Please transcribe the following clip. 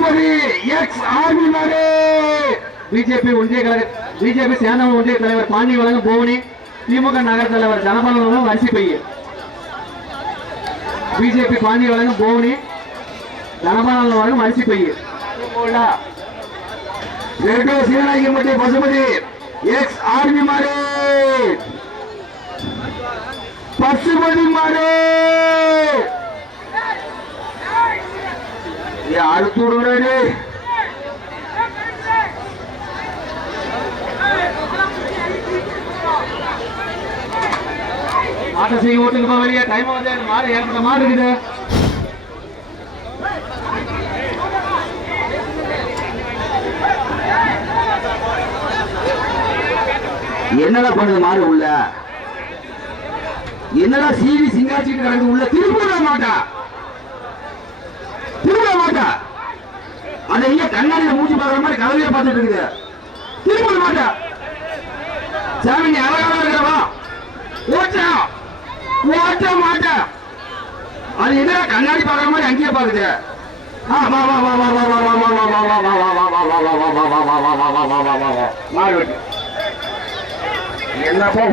Pasupathi X army மாடு. BJP ஒன்றிய கழக பிஜேபி சேலம் ஒன்றிய தலைவர் பாண்டி வழங்கும் போவனி, திமுக நகர தலைவர் ஜனபாலன் அரிசி பைய. பிஜேபி பாண்டி வழங்கும் போவனி, ஜனபாலன் வழங்கும் அரிசி பைய. சீனாகிமட்டி பசுபதி எக்ஸ் ஆர்மி மாடு. பசுபதி மாடு அடுத்து விடுறாரு. மாட்டை செய்ய ஓட்டுக்கு வெளியே டைம் வந்து மாடு ஏற்பட்ட மாடு இருக்குது. என்னடா பண்ணுது மாடு உள்ள? என்னடா சீவி சிங்காச்சிட்டு கிடக்குது உள்ள? திருப்பூர மாட்டா திருப்பூர மாட்டா அதை இங்க கண்ணாடியில மூச்சு பார்க்குற மாதிரி கதவையே பார்த்துட்டு இருக்குது. திருப்பூர மாட்டா சாமி நீ அழகாக இருக்கிறவா ஓட்டா ஓட்ட மாட்டா. அது என்னடா கண்ணாடி பார்க்குற மாதிரி அங்கேயே பாக்குது. மாடு என்னப்போ